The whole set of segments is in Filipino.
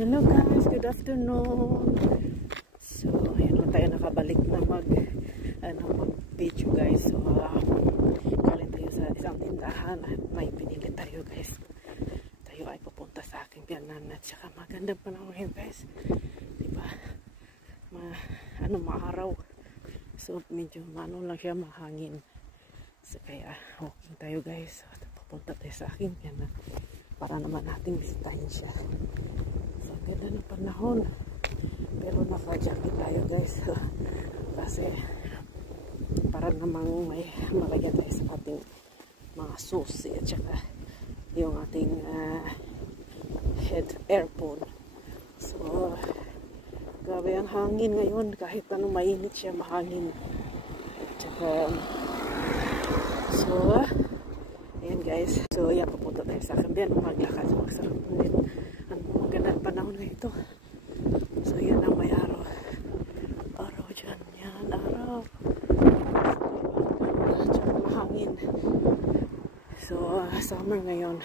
Hello guys, good afternoon. So, ayan na tayo nakabalik na mag-video guys. So, galing tayo sa isang tindahan at may pinili tayo guys. Tayo ay pupunta sa aking biyanan at saka magandang panahon ngayon guys. Diba? Maaraw. So, medyo lang siya, mahangin. So, kaya walking tayo guys. So, pupunta tayo sa aking biyanan para naman natin bisitahin siya. So, ganda ng panahon. Pero naka-jacket tayo guys. Kasi para namang may malagyan tayo sa ating mga susi at saka yung ating earphone. So, grabe ang hangin ngayon. Kahit anong mainit siya, mahangin. At saka, so, ayan guys. So, ayan, pupunta tayo sa akin. Ayan, maglakad. Magsarap ulit. Ang magandang panahon na ito. So, ayan ang may araw. Araw dyan. Yan, araw. At saka mahangin. So, summer ngayon.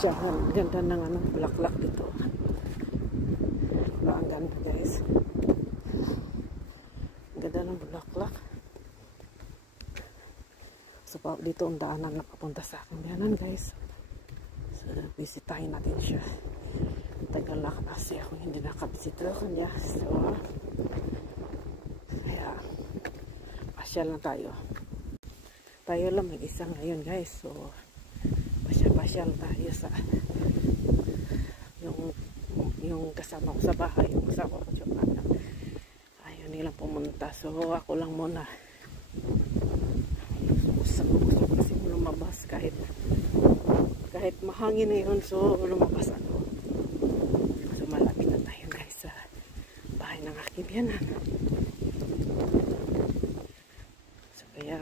Diyan, ganda ng bulaklak dito. Ang ganda guys. Ganda ng bulaklak. So, dito ang daanan nakapunta sa akin biyanan guys. So, bisitahin natin siya. Tagal na kasi ako hindi nakabisita kanya. So, kaya, pasyal na tayo. Tayo lang mag-isa ngayon guys. So, pasyal tayo sa yung kasama ko sa bahay. Yung kasama ko yung anak. Ayaw nilang pumunta. So, ako lang muna. Gusto kasi lumabas kahit mahangin na yun. So, lumabas ako. So, malapit na tayo guys sa bahay ng aking biyanan. So, kaya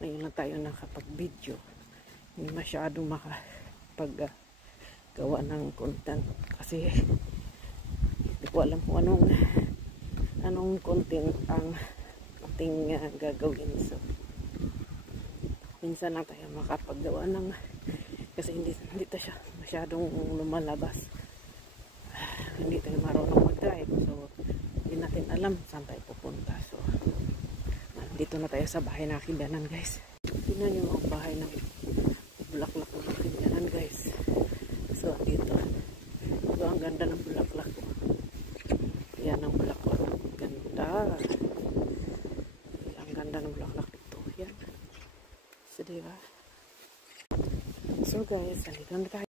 ngayon lang tayo nakapag-video. Hindi masyadong makapag-gawa ng content. Kasi hindi ko alam kung anong content ang ating gagawin. So, minsan lang tayo makapaggawa ng kasi hindi tayo siya masyadong lumalabas. Hindi tayo marunong mag-drive. So, hindi natin alam saan tayo pupunta. So, dito na tayo sa bahay ng aking biyanan guys. Tingnan nyo ang bahay ng bulaklak ng aking biyanan guys. So, dito. So, ang ganda ng bulaklak. Yan ang bulaklak. Ganda. Ang ganda ng bulaklak dito. Yan. So, diba? So guys, halika na tayo.